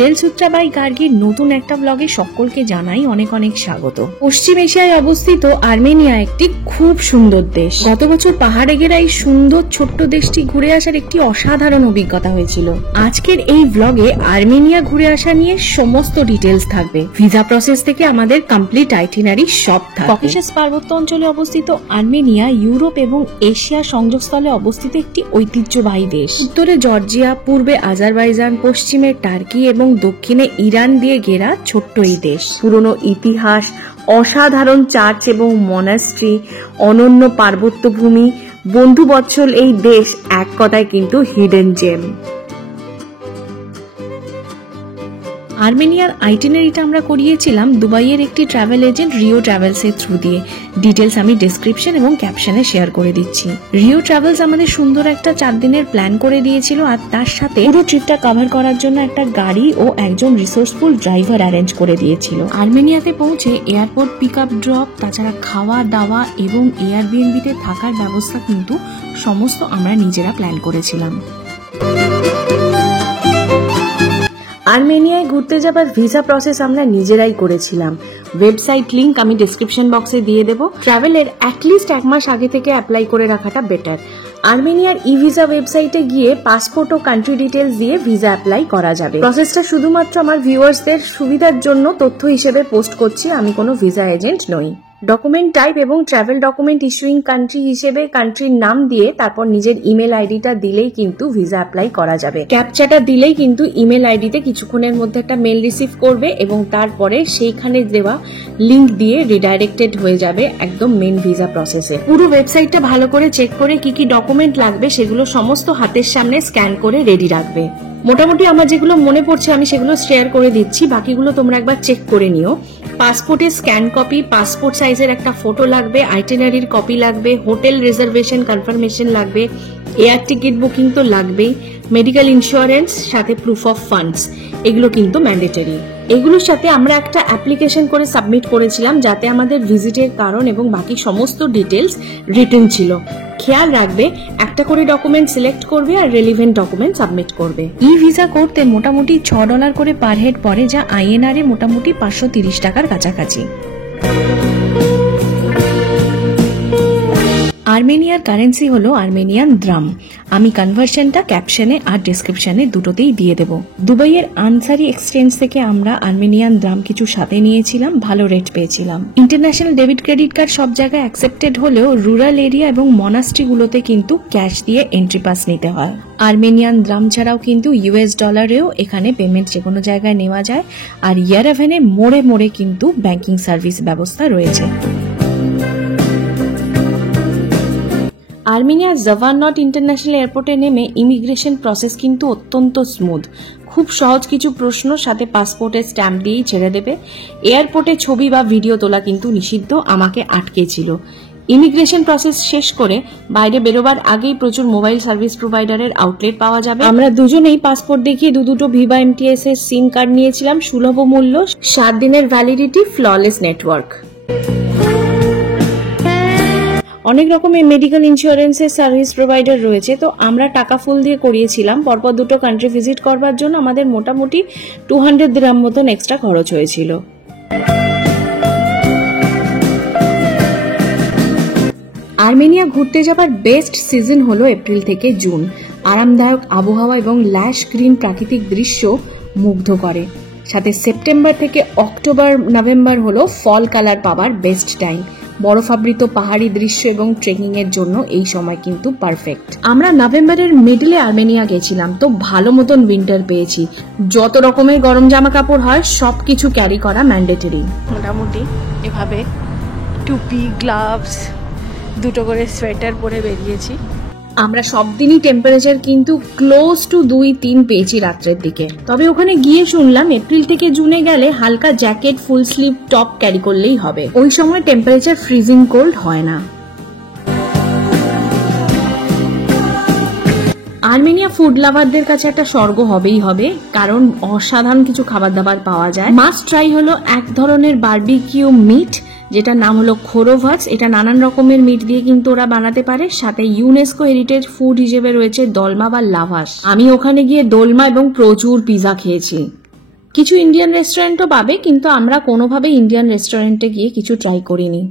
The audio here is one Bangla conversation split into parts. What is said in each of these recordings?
টেলস উইথ বাই গার্গির নতুন একটা ব্লগে সকলকে জানাই অনেক অনেক স্বাগত। পশ্চিম এশিয়ায় অবস্থিত আর্মেনিয়া একটি খুব সুন্দর দেশ। গত বছর পাহাড়ে ঘেরা এই সুন্দর ছোট্ট দেশটি ঘুরে আসার একটি অসাধারণ অভিজ্ঞতা হয়েছিল। আজকের এই ব্লগে আর্মেনিয়া ঘুরে আসা নিয়ে সমস্ত ডিটেলস থাকবে। ভিসা প্রসেস থেকে আমাদের কমপ্লিট আইটিনারি সব থাকবে। ককেশাস পার্বত্য অঞ্চলে অবস্থিত আর্মেনিয়া ইউরোপ এবং এশিয়া সংযোগস্থলে অবস্থিত একটি ঐতিহ্যবাহী দেশ। উত্তরে জর্জিয়া, পূর্বে আজারবাইজান, পশ্চিমে টার্কি এবং দক্ষিণে ইরান দিয়ে ঘেরা ছোট্ট এই দেশ। পুরনো ইতিহাস, অসাধারণ চার্চ এবং মনাস্ট্রি, অনন্য পার্বত্য ভূমি, বন্ধুবৎসল এই দেশ এক কথায় কিন্তু হিডেন জেম। আর্মেনিয়ার আইটিনারিটা আমরা করিয়েছিলাম দুবাইয়ের একটি ট্রাভেল এজেন্ট রিও ট্রাভেলস এর থ্রু দিয়ে। ডিটেলস আমি ডেসক্রিপশন এবং ক্যাপশনে শেয়ার করে দিচ্ছি। রিও ট্রাভেলস আমাদের সুন্দর একটা 4 দিনের প্ল্যান করে দিয়েছিল, আর তার সাথে পুরো ট্রিপটা কভার করার জন্য একটা গাড়ি ও একজন রিসোর্সফুল ড্রাইভার অ্যারেঞ্জ করে দিয়েছিল। আর্মেনিয়াতে পৌঁছে এয়ারপোর্ট পিক আপ ড্রপ, তাছাড়া খাওয়া দাওয়া এবং এয়ারবিএনবিতে থাকার ব্যবস্থা কিন্তু সমস্ত আমরা নিজেরা প্ল্যান করেছিলাম। আর্মেনিয়ায় ঘুরতে যাবার ভিসা প্রসেস আমরা নিজেরাই করেছিলাম। ওয়েবসাইট লিংক আমি ডেসক্রিপশন বক্সে দিয়ে দেবো। ট্রাভেলের অ্যাটলিস্ট 1 মাস আগে থেকে অ্যাপ্লাই করে রাখাটা বেটার। আর্মেনিয়ার ই ভিসা ওয়েবসাইটে গিয়ে পাসপোর্ট ও কান্ট্রি ডিটেলস দিয়ে ভিসা অ্যাপ্লাই করা যাবে। প্রসেসটা শুধুমাত্র আমার ভিউয়ার্সদের সুবিধার জন্য তথ্য হিসেবে পোস্ট করছি, আমি কোনো ভিসা এজেন্ট নই। ডকুমেন্ট টাইপ এবং ট্রাভেল ডকুমেন্ট ইস্যুইং কান্ট্রি হিসেবে কান্ট্রির নাম দিয়ে তারপর নিজের ইমেল আইডিটা দিলেই কিন্তু ভিসা অ্যাপ্লাই করা যাবে। ক্যাপচাটা দিলেই কিন্তু ইমেল আইডিতে কিছুক্ষণের মধ্যে একটা মেল রিসিভ করবে এবং তারপরে সেইখানে দেওয়া লিংক দিয়ে রিডাইরেক্টেড হয়ে যাবে একদম মেন ভিসা প্রসেসে। পুরো ওয়েবসাইটটা ভালো করে চেক করে কি কি ডকুমেন্ট লাগবে সেগুলো সমস্ত হাতের সামনে স্ক্যান করে রেডি রাখবে। মোটামুটি আমার যেগুলো মনে পড়ছে আমি সেগুলো শেয়ার করে দিচ্ছি, বাকিগুলো তোমরা একবার চেক করে নিও। পাসপোর্টের স্ক্যান কপি, পাসপোর্ট সাইজের একটা ফটো লাগবে, আইটিনারির কপি লাগবে, হোটেল রিজার্ভেশন কনফার্মেশন লাগবে, এয়ার টিকিট বুকিং তো লাগবেই, মেডিকেল ইন্স্যুরেন্স, সাথে প্রুফ অফ ফান্ডস, এগুলো কিন্তু ম্যান্ডেটরি। এগুলোর সাথে আমরা একটা অ্যাপ্লিকেশন করে সাবমিট করেছিলাম যাতে আমাদের ভিজিটের কারণ এবং বাকি সমস্ত ডিটেলস রিটেন ছিল। খেয়াল রাখবে একটা করে ডকুমেন্ট সিলেক্ট করবে আর রেলিভেন্ট ডকুমেন্ট সাবমিট করবে। ই ভিসা করতে মোটামুটি $6 করে পার হেড পড়ে, যা INR এ মোটামুটি 530 টাকার কাছাকাছি। আর্মেনিয়ার কারেন্সি হলো আর্মেনিয়ান দ্রাম। আমি কনভার্সনটা ক্যাপশনে আর ডেসক্রিপশনে দুটোতেই দিয়ে দেব। দুবাইয়ের আনসারি এক্সচেঞ্জ থেকে আমরা আর্মেনিয়ান দ্রাম কিছু সাথে নিয়েছিলাম, ভালো রেট পেয়েছিলাম। ইন্টারন্যাশনাল ডেবিট ক্রেডিট কার্ড সব জায়গায় অ্যাকসেপ্টেড হলেও রুরাল এরিয়া এবং মনাস্ট্রিগুলোতে কিন্তু ক্যাশ দিয়ে এন্ট্রি পাস নিতে হয়। আর্মেনিয়ান দ্রাম ছাড়াও কিন্তু US ডলারেও এখানে পেমেন্ট যে কোনো জায়গায় নেওয়া যায়, আর ইয়ারাভেনে মোড়ে মোড়ে কিন্তু ব্যাংকিং সার্ভিস ব্যবস্থা রয়েছে। আর্মেনিয়ার জাভারনট ইন্টারন্যাশনাল এয়ারপোর্টে নেমে ইমিগ্রেশন প্রসেস কিন্তু অত্যন্ত স্মুথ। খুব সহজ কিছু প্রশ্ন, সাথে পাসপোর্টের স্ট্যাম্প দিয়েই ছেড়ে দেবে। এয়ারপোর্টে ছবি বা ভিডিও তোলা কিন্তু নিষিদ্ধ, আমাকে আটকেছিল। ইমিগ্রেশন প্রসেস শেষ করে বাইরে বেরোবার আগেই প্রচুর মোবাইল সার্ভিস প্রোভাইডারের আউটলেট পাওয়া যাবে। আমরা দুজনেই পাসপোর্ট দেখিয়ে দুটো ভিভা MTS এর সিম কার্ড নিয়েছিলাম, সুলভ মূল্য, 7 দিনের ভ্যালিডিটি, ফ্ললেস নেটওয়ার্ক। অনেক রকমের মেডিকেল ইন্স্যুরেন্সের সার্ভিস প্রোভাইডার রয়েছে, তো আমরা টাকা ফুল দিয়ে করিয়েছিলাম। পরপর 2টো কান্ট্রি ভিজিট করবার জন্য আমাদের মোটামুটি 200 দিরহাম মতন এক্সট্রা খরচ হয়েছিল। আর্মেনিয়া ঘুরতে যাবার বেস্ট সিজন হলো এপ্রিল থেকে জুন। আরামদায়ক আবহাওয়া এবং ল্যাশ গ্রিন প্রাকৃতিক দৃশ্য মুগ্ধ করে। সাথে সেপ্টেম্বর থেকে অক্টোবর নভেম্বর হলো ফল কালার পাবার বেস্ট টাইম। বরফাবৃত পাহাড়ি দৃশ্য এবং ট্রেকিং এর জন্য এই সময় কিন্তু পারফেক্ট। আমরা নভেম্বরের মিডলে আর্মেনিয়া গেছিলাম, তো ভালো মতন উইন্টার পেয়েছি। যত রকমের গরম জামা কাপড় হয় সবকিছু ক্যারি করা ম্যান্ডেটরি। মোটামুটি এভাবে টুপি, গ্লাভস, 2টো করে সোয়েটার পরে বেরিয়েছি। আমরা সব দিনই টেম্পারেচার কিন্তু ক্লোজ টু 2-3 পেয়েছি রাত্রের দিকে। তবে ওখানে গিয়ে শুনলাম এপ্রিল থেকে জুনে গেলে হালকা jacket, full sleeve top carry করলেই হবে। ওই সময় টেম্পারেচার ফ্রিজিং কোল্ড হয় না। আর্মেনিয়া ফুড লাভারদের কাছে একটা স্বর্গ হবেই হবে, কারণ অসাধারণ কিছু খাবার দাবার পাওয়া যায়। মাস্ট ট্রাই হলো এক ধরনের বারবিকিউ মিট, যেটার নাম হলো খোরোভাস। এটা নানান রকমের মিট দিয়ে কিন্তু ওরা বানাতে পারে। সাথে ইউনেস্কো হেরিটেজ ফুড হিসেবে রয়েছে দলমা বা লাভাস। আমি ওখানে গিয়ে দোলমা এবং প্রচুর পিজা খেয়েছি। কিছু ইন্ডিয়ান রেস্টুরেন্টও পাবে, কিন্তু আমরা কোনোভাবে ইন্ডিয়ান রেস্টুরেন্টে গিয়ে কিছু ট্রাই করিনি।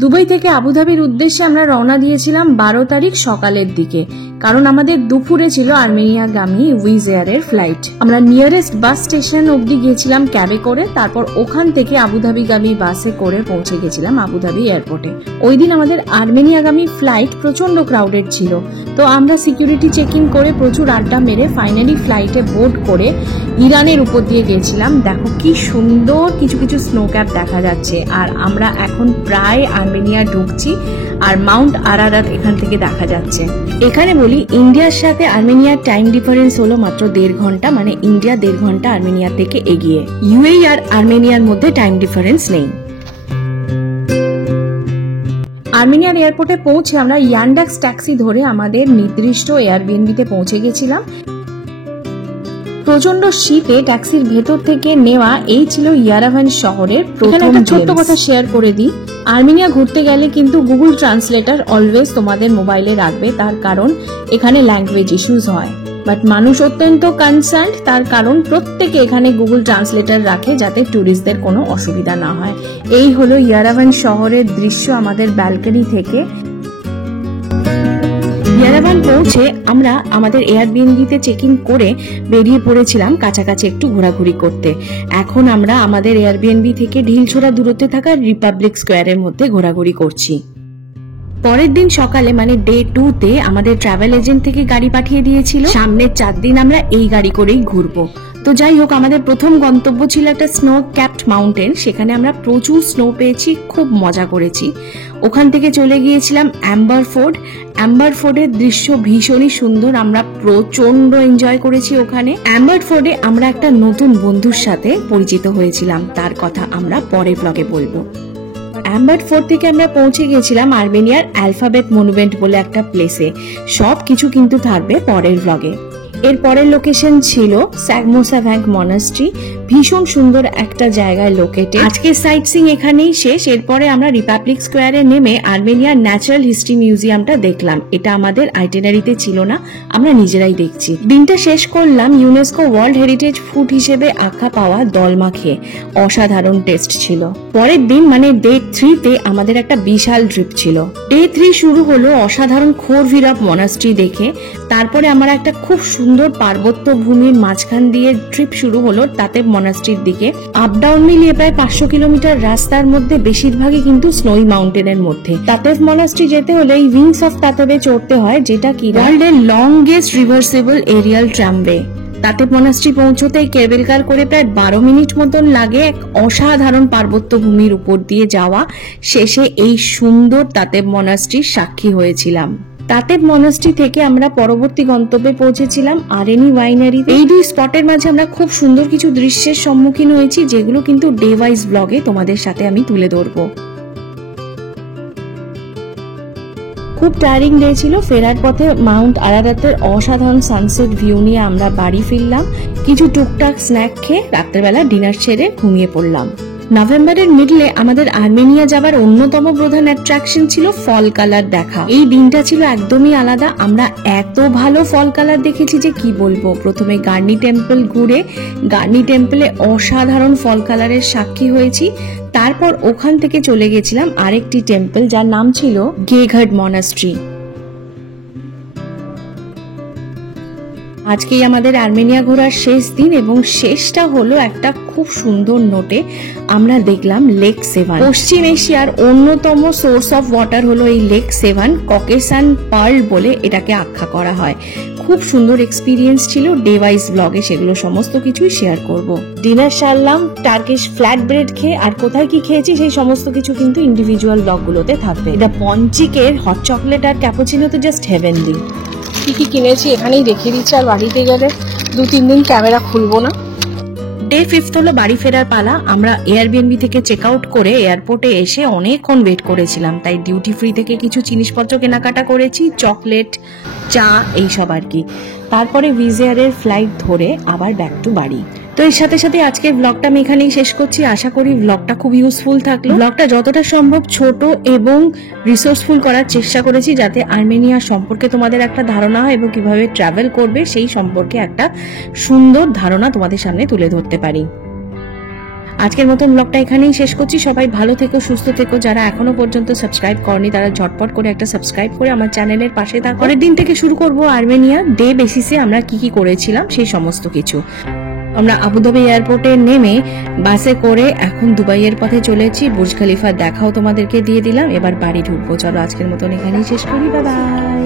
দুবাই থেকে আবুধাবির উদ্দেশ্যে আমরা রওনা দিয়েছিলাম 12 তারিখ সকালের দিকে, কারণ আমাদের দুপুরে ছিল আর্মেনিয়াগামী উইজ এয়ারের ফ্লাইট। আমরা নিয়ারেস্ট বাস স্টেশন অবধি গিয়েছিলাম ক্যাবে করে, তারপর ওখান থেকে আবুধাবিগামী বাসে করে পৌঁছে গেছিলাম আবুধাবি এয়ারপোর্টে। ওই দিন আমাদের আর্মেনিয়াগামী ফ্লাইট প্রচন্ড ক্রাউডেড ছিল, তো আমরা সিকিউরিটি চেক ইন করে প্রচুর আড্ডা মেরে ফাইনালি ফ্লাইটে বোর্ড করে ইরানের উপর দিয়ে গেছিলাম। দেখো কি সুন্দর কিছু কিছু স্নো ক্যাপ দেখা যাচ্ছে। আর আমরা এখন প্রায় আর্মেনিয়া ঢুকছি, আর মাউন্ট আরারাত এখান থেকে দেখা যাচ্ছে। এখানে বলি, ইন্ডিয়ার সাথে আর্মেনিয়ার টাইম ডিফারেন্স হলো মাত্র 1.5 ঘন্টা, মানে ইন্ডিয়া 1.5 ঘন্টা আর্মেনিয়া থেকে এগিয়ে। ইউএই আর আর্মেনিয়ার মধ্যে টাইম ডিফারেন্স নেই। আর্মেনিয়ার এয়ারপোর্টে পৌঁছে আমরা ইয়ান্ডাক্স ট্যাক্সি ধরে আমাদের নির্দিষ্ট এয়ারবিএনবিতে পৌঁছে গেছিলাম। প্রচন্ড শীতে ট্যাক্সির ভেতর থেকে নেওয়া এই ছিল ইয়ারাভান শহরের প্রথম। ছোট্ট কথা শেয়ার করে দিই, আর্মেনিয়া ঘুরতে গেলে কিন্তু গুগল ট্রান্সলেটর অলওয়েজ তোমাদের মোবাইলে রাখবে, তার কারণ এখানে ল্যাঙ্গুয়েজ ইস্যুস হয়। বাট মানুষ অত্যন্ত কনসার্ন, তার কারণ প্রত্যেকে এখানে গুগল ট্রান্সলেটর রাখে যাতে ট্যুরিস্টদের কোনো অসুবিধা না হয়। এই হলো ইয়ারাভান শহরের দৃশ্য আমাদের ব্যালকনি থেকে। ইয়ারাভান পৌঁছে আমরা আমাদের এয়ারবিএনবিতে চেক ইন করে বেরিয়ে পড়েছিলাম কাছাকাছি একটু ঘোরাঘুরি করতে। এখন আমরা আমাদের এয়ারবিএনবি থেকে ঢিলছোড়া দূরত্বে থাকা রিপাবলিক স্কোয়ারের মধ্যে ঘোরাঘুরি করছি। পরের দিন সকালে মানে ডে 2 তে আমাদের ট্রাভেল এজেন্ট থেকে গাড়ি পাঠিয়ে দিয়েছিল। সামনের 4 দিন আমরা এই গাড়ি করেই ঘুরবো। তো যাই হোক, আমাদের প্রথম গন্তব্য ছিল একটা স্নো ক্যাপড মাউন্টেন। সেখানে আমরা প্রচুর স্নো পেয়েছি, খুব মজা করেছি। ওখান থেকে চলে গিয়েছিলাম অ্যাম্বার ফোর্ড। অ্যাম্বার ফোর্ডের দৃশ্য ভীষণই সুন্দর, আমরা প্রচন্ড এনজয় করেছি ওখানে। অ্যাম্বার ফোর্ডে আমরা একটা নতুন বন্ধুর সাথে পরিচিত হয়েছিলাম, তার কথা আমরা পরের ব্লগে বলবো। অ্যাম্বার ফোর্ট থেকে আমরা পৌঁছে গেছিলাম আর্মেনিয়ার অ্যালফাবেট মনুমেন্ট বলে একটা প্লেসে। সব কিছু কিন্তু থাকবে পরের ব্লগে। এর পরের লোকেশন ছিল স্যাগমোসাভ্যাঙ্ক মনাস্ট্রি, ভীষণ সুন্দর একটা জায়গায় লোকেটেড। আজকের সাইট সিং এখানেই শেষ। এরপরে আমরা রিপাবলিক স্কোয়ারে নেমে আর্মেনিয়ার ন্যাচারাল হিস্ট্রি মিউজিয়ামটা দেখলাম। এটা আমাদের আইটেনারিতে ছিল না, আমরা নিজেরাই দেখছি। দিনটা শেষ করলাম ইউনেস্কো ওয়ার্ল্ড হেরিটেজ ফুড হিসেবে আখ্যা পাওয়া দলমা খেয়ে। অসাধারণ টেস্ট ছিল। পরের দিন মানে ডে 3 তে আমাদের একটা বিশাল ট্রিপ ছিল। ডে 3 শুরু হলো অসাধারণ খোরভিরাপ মনাস্ট্রি দেখে। তারপরে আমরা একটা খুব সুন্দর পার্বত্য ভূমির মাঝখান দিয়ে ট্রিপ শুরু হলো তাতেব মনাস্ট্রির দিকে। আপ ডাউন মিলিয়ে প্রায় 500 কিলোমিটার রাস্তার মধ্যে বেশিরভাগই কিন্তু স্নোই মাউন্টেনের মধ্যে। তাতেব মনাস্ট্রি যেতে হলে এই উইংস অফ তাতেবে চড়তে হয়, যেটা কি ওয়ার্ল্ডের longest reversible aerial tramway. Tatev monastery পৌঁছতে কেবল কার করে প্রায় 12 মিনিট মতন লাগে। এক অসাধারণ পার্বত্য ভূমির উপর দিয়ে যাওয়া শেষে এই সুন্দর তাতেব মনাস্ট্রির সাক্ষী হয়েছিলাম। তাতেব মনাস্ট্রি থেকে আমরা পরবর্তী গন্তব্যে পৌঁছেছিলাম আরেনি ওয়াইনারি। এই দুই স্পটের মাঝে আমরা খুব সুন্দর কিছু দৃশ্যের সম্মুখীন হয়েছি, যেগুলো কিন্তু ডে ওয়াইজ ব্লগে তোমাদের সাথে আমি তুলে ধরবো। খুব টায়ারিং ডে ছিল। ফেরার পথে মাউন্ট আরারাতের অসাধারণ সানসেট ভিউ নিয়ে আমরা বাড়ি ফিরলাম। কিছু টুকটাক স্ন্যাক খেয়ে রাত্রেবেলা ডিনার সেরে ঘুমিয়ে পড়লাম। নভেম্বরের মিডলে আমাদের আর্মেনিয়া যাবার অন্যতম প্রধান অ্যাট্রাকশন ছিল ফল কালার দেখা। এই দিনটা ছিল একদমই আলাদা। আমরা এত ভালো ফল কালার দেখেছি যে কি বলবো। প্রথমে গার্নি টেম্পল ঘুরে গার্নি টেম্পলে অসাধারণ ফল কালারের সাক্ষী হয়েছি। তারপর ওখান থেকে চলে গেছিলাম আরেকটি টেম্পল, যার নাম ছিল গেঘাট মনাস্ট্রি। আজকেই আমাদের আর্মেনিয়া ঘোরার শেষ দিন, এবং শেষটা হলো একটা খুব সুন্দর নোটে। আমরা দেখলাম লেক সেভান। পশ্চিম এশিয়ার অন্যতম সোর্স অফ ওয়াটার হলো এই লেক সেভান। ককেসান পার্ল বলে এটাকে আখ্যা করা হয়। খুব সুন্দর এক্সপিরিয়েন্স ছিল। ডে ওয়াইজ ব্লগে সেগুলো সমস্ত কিছুই শেয়ার করব। ডিনার সারলাম টার্কিশ ফ্ল্যাট ব্রেড খেয়ে, আর কোথায় কি খেয়েছি সেই সমস্ত কিছু কিন্তু ইন্ডিভিজুয়াল ব্লগগুলোতে থাকবে। এটা পঞ্চিকের হট চকলেট আর ক্যাপুচিনো তো জাস্ট হেভেনলি। কি কি কিনেছি এখানেই দেখিয়ে দিচ্ছি, আর বাড়িতে গেলে 2-3 দিন ক্যামেরা খুলবো না। ডে 5 হলো বাড়ি ফেরার পালা। আমরা এয়ারবিএনবি থেকে চেক আউট করে এয়ারপোর্টে এসে অনেকক্ষণ ওয়েট করেছিলাম, তাই ডিউটি ফ্রি থেকে কিছু জিনিসপত্র কেনাকাটা করেছি, চকলেট, চা, এইসব আর কি। তারপরে উইজ এয়ারের ফ্লাইট ধরে আবার ব্যাক টু বাড়ি। তো তো এর সাথে সাথে আজকের ব্লগটা আমি এখানেই শেষ করছি। আশা করি ব্লগটা খুব ইউজফুল থাকলো। ব্লগটা যতটা সম্ভব ছোট এবং রিসোর্সফুল করার চেষ্টা করেছি, যাতে আর্মেনিয়া সম্পর্কে তোমাদের একটা ধারণা হয় এবং কিভাবে ট্রাভেল করবে সেই সম্পর্কে একটা সুন্দর ধারণা তোমাদের সামনে তুলে ধরতে পারি। আজকের মতন ব্লগটা এখানেই শেষ করছি। সবাই ভালো থেকো, সুস্থ থেকো। যারা এখনো পর্যন্ত সাবস্ক্রাইব করনি তারা ঝটপট করে একটা সাবস্ক্রাইব করে আমার চ্যানেলের পাশে থাকো। পরের দিন থেকে শুরু করব আর্মেনিয়া ডে বেসিসে আমরা কি কি করেছিলাম সেই সমস্ত কিছু। আমরা আবুধাবি এয়ারপোর্টে নেমে বাসে করে এখন দুবাইয়ের পথে চলেছি। বুর্জ খলিফার দেখাও তোমাদেরকে দিয়ে দিলাম। এবার বাড়ি ঢুকবো। চলো আজকের মতন এখানেই শেষ করি। Bye bye.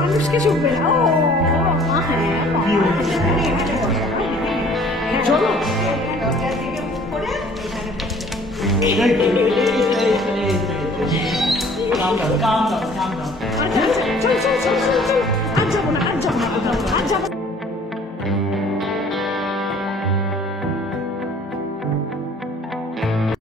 মানুষকে শুনবে না। চলো calm down.